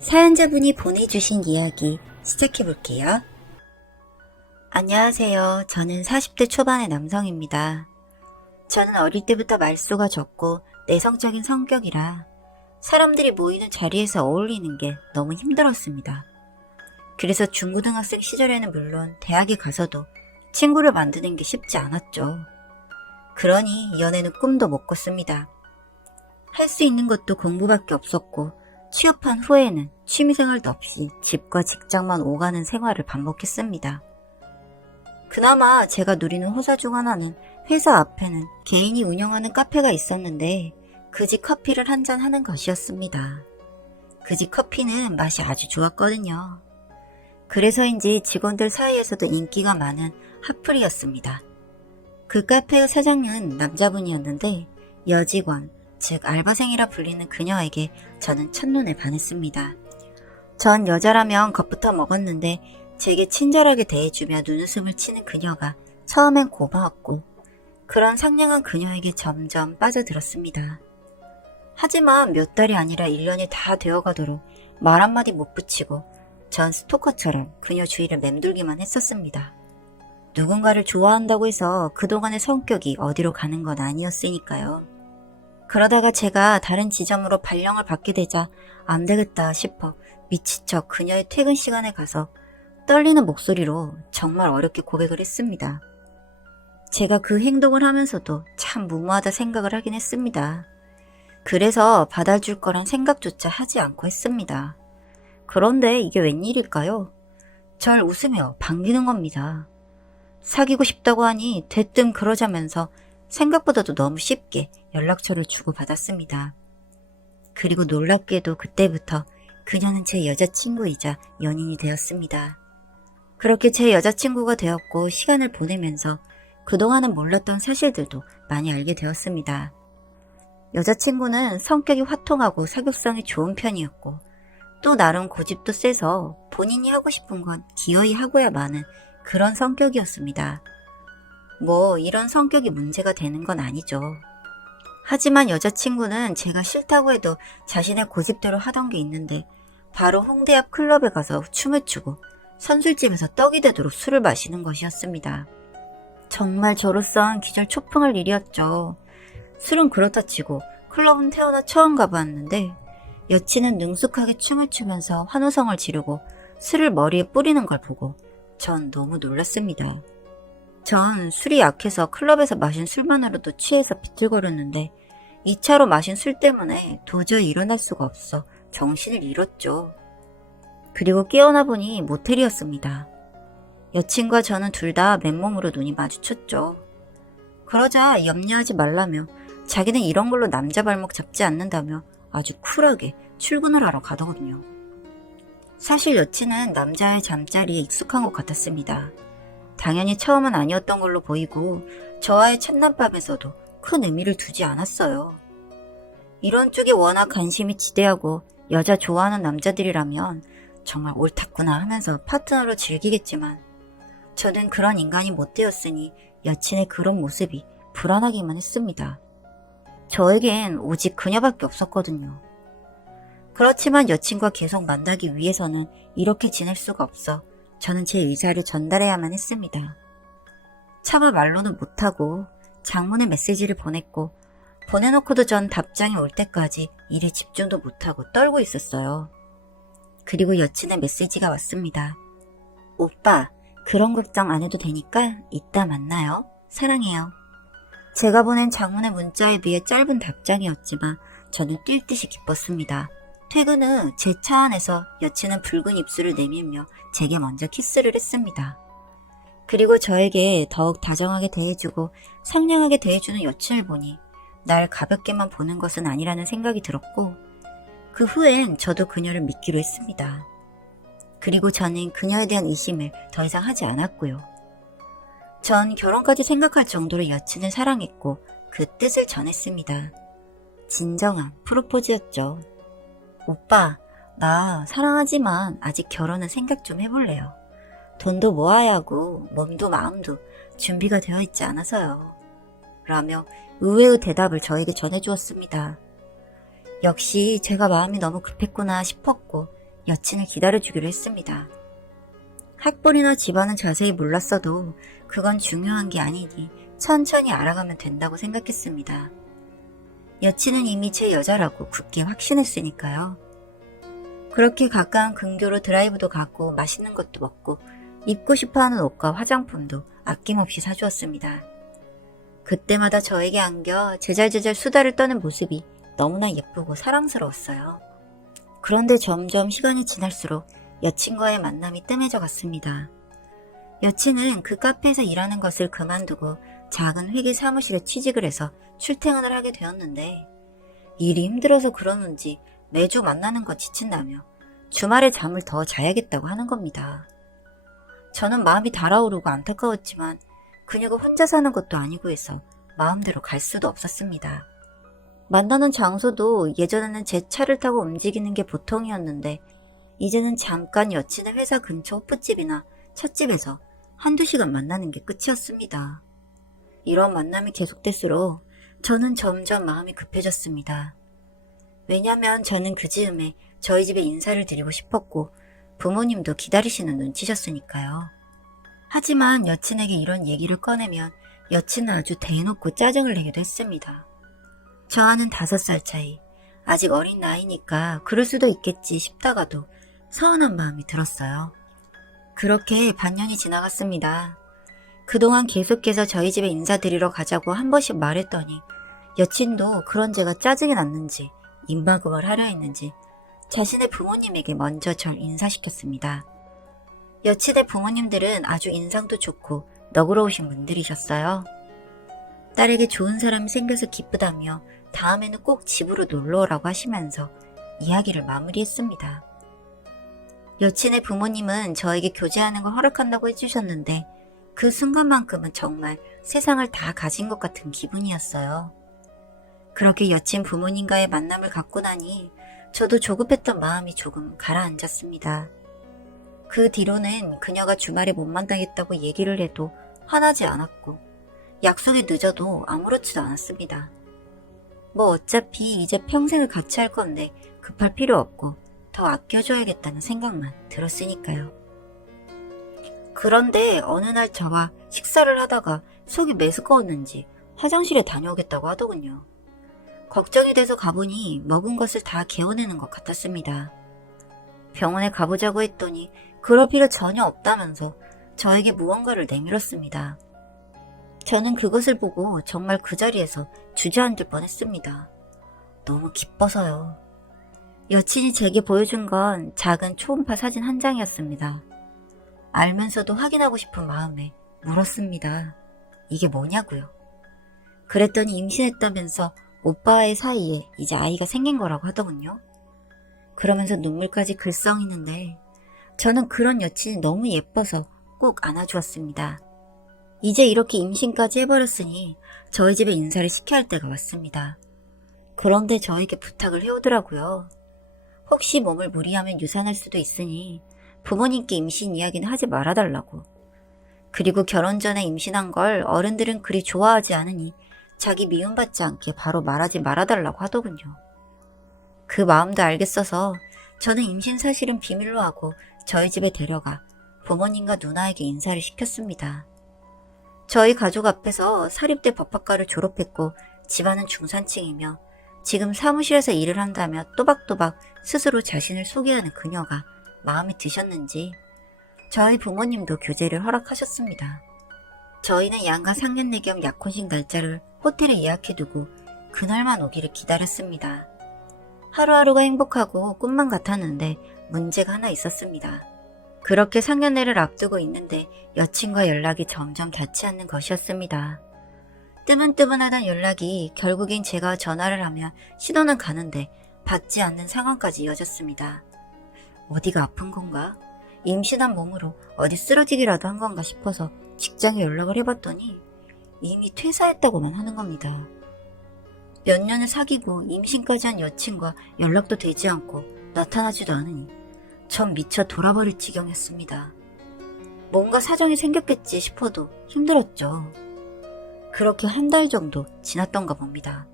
사연자분이 보내주신 이야기 시작해볼게요. 안녕하세요. 저는 40대 초반의 남성입니다. 저는 어릴 때부터 말수가 적고 내성적인 성격이라 사람들이 모이는 자리에서 어울리는 게 너무 힘들었습니다. 그래서 중고등학생 시절에는 물론 대학에 가서도 친구를 만드는 게 쉽지 않았죠. 그러니 연애는 꿈도 못 꿨습니다. 할 수 있는 것도 공부밖에 없었고 취업한 후에는 취미생활도 없이 집과 직장만 오가는 생활을 반복했습니다. 그나마 제가 누리는 호사 중 하나는 회사 앞에는 개인이 운영하는 카페가 있었는데 그 집 커피를 한잔 하는 것이었습니다. 그 집 커피는 맛이 아주 좋았거든요. 그래서인지 직원들 사이에서도 인기가 많은 핫플이었습니다. 그 카페의 사장님은 남자분이었는데 여직원, 즉 알바생이라 불리는 그녀에게 저는 첫눈에 반했습니다. 전 여자라면 겁부터 먹었는데 제게 친절하게 대해주며 눈웃음을 치는 그녀가 처음엔 고마웠고 그런 상냥한 그녀에게 점점 빠져들었습니다. 하지만 몇 달이 아니라 1년이 다 되어가도록 말 한마디 못 붙이고 전 스토커처럼 그녀 주위를 맴돌기만 했었습니다. 누군가를 좋아한다고 해서 그동안의 성격이 어디로 가는 건 아니었으니까요. 그러다가 제가 다른 지점으로 발령을 받게 되자 안 되겠다 싶어 미친 척 그녀의 퇴근 시간에 가서 떨리는 목소리로 정말 어렵게 고백을 했습니다. 제가 그 행동을 하면서도 참 무모하다 생각을 하긴 했습니다. 그래서 받아줄 거란 생각조차 하지 않고 했습니다. 그런데 이게 웬일일까요? 절 웃으며 반기는 겁니다. 사귀고 싶다고 하니 대뜸 그러자면서 생각보다도 너무 쉽게 연락처를 주고받았습니다. 그리고 놀랍게도 그때부터 그녀는 제 여자친구이자 연인이 되었습니다. 그렇게 제 여자친구가 되었고 시간을 보내면서 그동안은 몰랐던 사실들도 많이 알게 되었습니다. 여자친구는 성격이 화통하고 사교성이 좋은 편이었고 또 나름 고집도 세서 본인이 하고 싶은 건 기어이 하고야 마는 그런 성격이었습니다. 뭐 이런 성격이 문제가 되는 건 아니죠. 하지만 여자친구는 제가 싫다고 해도 자신의 고집대로 하던 게 있는데 바로 홍대 앞 클럽에 가서 춤을 추고 선술집에서 떡이 되도록 술을 마시는 것이었습니다. 정말 저로선 기절 초풍할 일이었죠. 술은 그렇다 치고 클럽은 태어나 처음 가봤는데 여친은 능숙하게 춤을 추면서 환호성을 지르고 술을 머리에 뿌리는 걸 보고 전 너무 놀랐습니다. 전 술이 약해서 클럽에서 마신 술만으로도 취해서 비틀거렸는데 2차로 마신 술 때문에 도저히 일어날 수가 없어 정신을 잃었죠. 그리고 깨어나 보니 모텔이었습니다. 여친과 저는 둘 다 맨몸으로 눈이 마주쳤죠. 그러자 염려하지 말라며 자기는 이런 걸로 남자 발목 잡지 않는다며 아주 쿨하게 출근을 하러 가더군요. 사실 여친은 남자의 잠자리에 익숙한 것 같았습니다. 당연히 처음은 아니었던 걸로 보이고 저와의 첫남밤에서도 큰 의미를 두지 않았어요. 이런 쪽에 워낙 관심이 지대하고 여자 좋아하는 남자들이라면 정말 옳았구나 하면서 파트너로 즐기겠지만 저는 그런 인간이 못 되었으니 여친의 그런 모습이 불안하기만 했습니다. 저에겐 오직 그녀밖에 없었거든요. 그렇지만 여친과 계속 만나기 위해서는 이렇게 지낼 수가 없어 저는 제 의사를 전달해야만 했습니다. 차마 말로는 못하고 장문의 메시지를 보냈고 보내놓고도 전 답장이 올 때까지 일에 집중도 못하고 떨고 있었어요. 그리고 여친의 메시지가 왔습니다. 오빠, 그런 걱정 안 해도 되니까 이따 만나요. 사랑해요. 제가 보낸 장문의 문자에 비해 짧은 답장이었지만 저는 뛸 듯이 기뻤습니다. 퇴근 후 제 차 안에서 여친은 붉은 입술을 내밀며 제게 먼저 키스를 했습니다. 그리고 저에게 더욱 다정하게 대해주고 상냥하게 대해주는 여친을 보니 날 가볍게만 보는 것은 아니라는 생각이 들었고 그 후엔 저도 그녀를 믿기로 했습니다. 그리고 저는 그녀에 대한 의심을 더 이상 하지 않았고요. 전 결혼까지 생각할 정도로 여친을 사랑했고 그 뜻을 전했습니다. 진정한 프로포즈였죠. 오빠, 나 사랑하지만 아직 결혼은 생각 좀 해볼래요. 돈도 모아야 하고 몸도 마음도 준비가 되어 있지 않아서요. 라며 의외의 대답을 저에게 전해주었습니다. 역시 제가 마음이 너무 급했구나 싶었고 여친을 기다려주기로 했습니다. 학벌이나 집안은 자세히 몰랐어도 그건 중요한 게 아니니 천천히 알아가면 된다고 생각했습니다. 여친은 이미 제 여자라고 굳게 확신했으니까요. 그렇게 가까운 근교로 드라이브도 가고 맛있는 것도 먹고 입고 싶어하는 옷과 화장품도 아낌없이 사주었습니다. 그때마다 저에게 안겨 제잘제잘 수다를 떠는 모습이 너무나 예쁘고 사랑스러웠어요. 그런데 점점 시간이 지날수록 여친과의 만남이 뜸해져 갔습니다. 여친은 그 카페에서 일하는 것을 그만두고 작은 회계 사무실에 취직을 해서 출퇴근을 하게 되었는데 일이 힘들어서 그러는지 매주 만나는 거 지친다며 주말에 잠을 더 자야겠다고 하는 겁니다. 저는 마음이 달아오르고 안타까웠지만 그녀가 혼자 사는 것도 아니고 해서 마음대로 갈 수도 없었습니다. 만나는 장소도 예전에는 제 차를 타고 움직이는 게 보통이었는데 이제는 잠깐 여친의 회사 근처 호프집이나 찻집에서 한두 시간 만나는 게 끝이었습니다. 이런 만남이 계속될수록 저는 점점 마음이 급해졌습니다. 왜냐면 저는 그 즈음에 저희 집에 인사를 드리고 싶었고 부모님도 기다리시는 눈치셨으니까요. 하지만 여친에게 이런 얘기를 꺼내면 여친은 아주 대놓고 짜증을 내기도 했습니다. 저와는 5살 차이, 아직 어린 나이니까 그럴 수도 있겠지 싶다가도 서운한 마음이 들었어요. 그렇게 반년이 지나갔습니다. 그동안 계속해서 저희 집에 인사드리러 가자고 한 번씩 말했더니 여친도 그런 제가 짜증이 났는지 입막음을 하려 했는지 자신의 부모님에게 먼저 절 인사시켰습니다. 여친의 부모님들은 아주 인상도 좋고 너그러우신 분들이셨어요. 딸에게 좋은 사람이 생겨서 기쁘다며 다음에는 꼭 집으로 놀러오라고 하시면서 이야기를 마무리했습니다. 여친의 부모님은 저에게 교제하는 걸 허락한다고 해주셨는데 그 순간만큼은 정말 세상을 다 가진 것 같은 기분이었어요. 그렇게 여친 부모님과의 만남을 갖고 나니 저도 조급했던 마음이 조금 가라앉았습니다. 그 뒤로는 그녀가 주말에 못 만나겠다고 얘기를 해도 화나지 않았고 약속이 늦어도 아무렇지도 않았습니다. 뭐 어차피 이제 평생을 같이 할 건데 급할 필요 없고 더 아껴줘야겠다는 생각만 들었으니까요. 그런데 어느 날 저와 식사를 하다가 속이 메스꺼웠는지 화장실에 다녀오겠다고 하더군요. 걱정이 돼서 가보니 먹은 것을 다 개어내는 것 같았습니다. 병원에 가보자고 했더니 그럴 필요 전혀 없다면서 저에게 무언가를 내밀었습니다. 저는 그것을 보고 정말 그 자리에서 주저앉을 뻔했습니다. 너무 기뻐서요. 여친이 제게 보여준 건 작은 초음파 사진 한 장이었습니다. 알면서도 확인하고 싶은 마음에 물었습니다. 이게 뭐냐고요. 그랬더니 임신했다면서 오빠의 사이에 이제 아이가 생긴 거라고 하더군요. 그러면서 눈물까지 글썽이는데 저는 그런 여친이 너무 예뻐서 꼭 안아주었습니다. 이제 이렇게 임신까지 해버렸으니 저희 집에 인사를 시켜야 할 때가 왔습니다. 그런데 저에게 부탁을 해오더라고요. 혹시 몸을 무리하면 유산할 수도 있으니 부모님께 임신 이야기는 하지 말아달라고. 그리고 결혼 전에 임신한 걸 어른들은 그리 좋아하지 않으니 자기 미움받지 않게 바로 말하지 말아달라고 하더군요. 그 마음도 알겠어서 저는 임신 사실은 비밀로 하고 저희 집에 데려가 부모님과 누나에게 인사를 시켰습니다. 저희 가족 앞에서 사립대 법학과를 졸업했고 집안은 중산층이며 지금 사무실에서 일을 한다며 또박또박 스스로 자신을 소개하는 그녀가 마음에 드셨는지 저희 부모님도 교제를 허락하셨습니다. 저희는 양가 상견례 겸 약혼식 날짜를 호텔에 예약해두고 그날만 오기를 기다렸습니다. 하루하루가 행복하고 꿈만 같았는데 문제가 하나 있었습니다. 그렇게 상견례를 앞두고 있는데 여친과 연락이 점점 닿지 않는 것이었습니다. 뜨문뜨문하던 연락이 결국엔 제가 전화를 하면 신호는 가는데 받지 않는 상황까지 이어졌습니다. 어디가 아픈 건가? 임신한 몸으로 어디 쓰러지기라도 한 건가 싶어서 직장에 연락을 해봤더니 이미 퇴사했다고만 하는 겁니다. 몇 년을 사귀고 임신까지 한 여친과 연락도 되지 않고 나타나지도 않으니 전 미쳐 돌아버릴 지경이었습니다. 뭔가 사정이 생겼겠지 싶어도 힘들었죠. 그렇게 한 달 정도 지났던가 봅니다.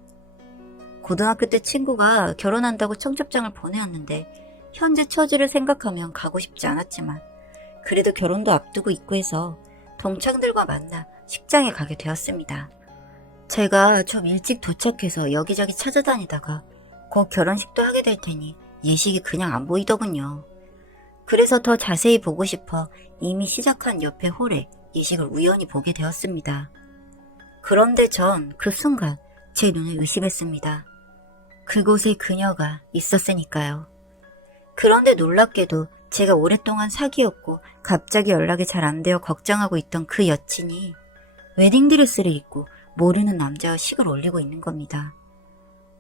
고등학교 때 친구가 결혼한다고 청첩장을 보내었는데 현재 처지를 생각하면 가고 싶지 않았지만 그래도 결혼도 앞두고 있고 해서 동창들과 만나 식장에 가게 되었습니다. 제가 좀 일찍 도착해서 여기저기 찾아다니다가 곧 결혼식도 하게 될 테니 예식이 그냥 안 보이더군요. 그래서 더 자세히 보고 싶어 이미 시작한 옆에 홀에 예식을 우연히 보게 되었습니다. 그런데 전 그 순간 제 눈을 의심했습니다. 그곳에 그녀가 있었으니까요. 그런데 놀랍게도 제가 오랫동안 사귀었고 갑자기 연락이 잘 안 되어 걱정하고 있던 그 여친이 웨딩드레스를 입고 모르는 남자와 식을 올리고 있는 겁니다.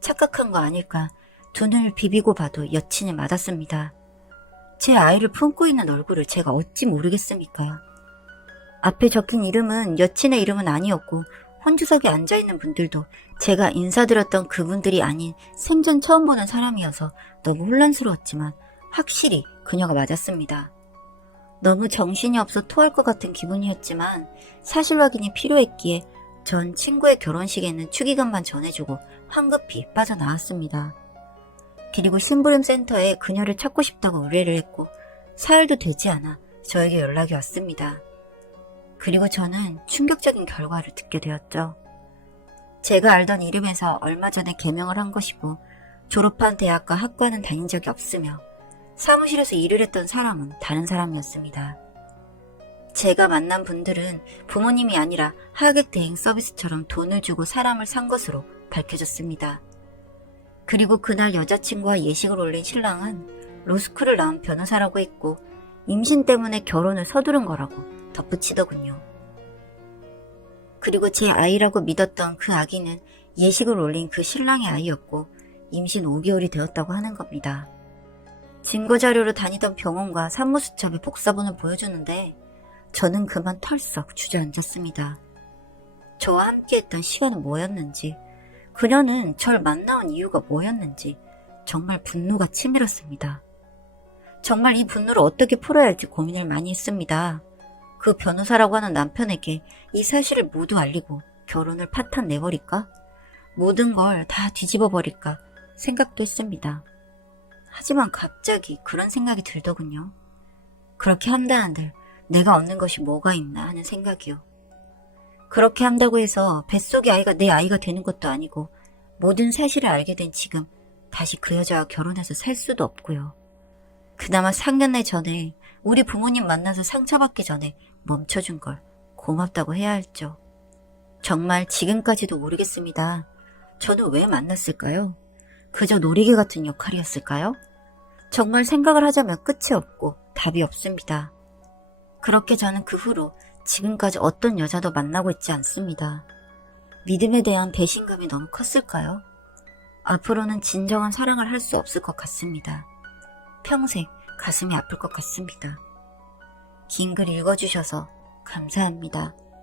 착각한 거 아닐까 두 눈을 비비고 봐도 여친을 맞았습니다. 제 아이를 품고 있는 얼굴을 제가 어찌 모르겠습니까? 앞에 적힌 이름은 여친의 이름은 아니었고 혼주석에 앉아있는 분들도 제가 인사드렸던 그분들이 아닌 생전 처음 보는 사람이어서 너무 혼란스러웠지만 확실히 그녀가 맞았습니다. 너무 정신이 없어 토할 것 같은 기분이었지만 사실 확인이 필요했기에 전 친구의 결혼식에는 축의금만 전해주고 황급히 빠져나왔습니다. 그리고 심부름 센터에 그녀를 찾고 싶다고 의뢰를 했고 사흘도 되지 않아 저에게 연락이 왔습니다. 그리고 저는 충격적인 결과를 듣게 되었죠. 제가 알던 이름에서 얼마 전에 개명을 한 것이고 졸업한 대학과 학과는 다닌 적이 없으며 사무실에서 일을 했던 사람은 다른 사람이었습니다. 제가 만난 분들은 부모님이 아니라 하객 대행 서비스처럼 돈을 주고 사람을 산 것으로 밝혀졌습니다. 그리고 그날 여자친구와 예식을 올린 신랑은 로스쿨을 나온 변호사라고 했고 임신 때문에 결혼을 서두른 거라고 덧붙이더군요. 그리고 제 아이라고 믿었던 그 아기는 예식을 올린 그 신랑의 아이였고 임신 5개월이 되었다고 하는 겁니다. 증거자료로 다니던 병원과 산모수첩의 복사본을 보여주는데 저는 그만 털썩 주저앉았습니다. 저와 함께했던 시간은 뭐였는지, 그녀는 절 만나온 이유가 뭐였는지 정말 분노가 치밀었습니다. 정말 이 분노를 어떻게 풀어야 할지 고민을 많이 했습니다. 그 변호사라고 하는 남편에게 이 사실을 모두 알리고 결혼을 파탄 내버릴까? 모든 걸 다 뒤집어 버릴까 생각도 했습니다. 하지만 갑자기 그런 생각이 들더군요. 그렇게 한다 한들 내가 얻는 것이 뭐가 있나 하는 생각이요. 그렇게 한다고 해서 뱃속의 아이가 내 아이가 되는 것도 아니고 모든 사실을 알게 된 지금 다시 그 여자와 결혼해서 살 수도 없고요. 그나마 상견례 전에 우리 부모님 만나서 상처받기 전에 멈춰준 걸 고맙다고 해야 할죠. 정말 지금까지도 모르겠습니다. 저는 왜 만났을까요? 그저 놀이개 같은 역할이었을까요? 정말 생각을 하자면 끝이 없고 답이 없습니다. 그렇게 저는 그 후로 지금까지 어떤 여자도 만나고 있지 않습니다. 믿음에 대한 배신감이 너무 컸을까요? 앞으로는 진정한 사랑을 할 수 없을 것 같습니다. 평생 가슴이 아플 것 같습니다. 긴 글 읽어주셔서 감사합니다.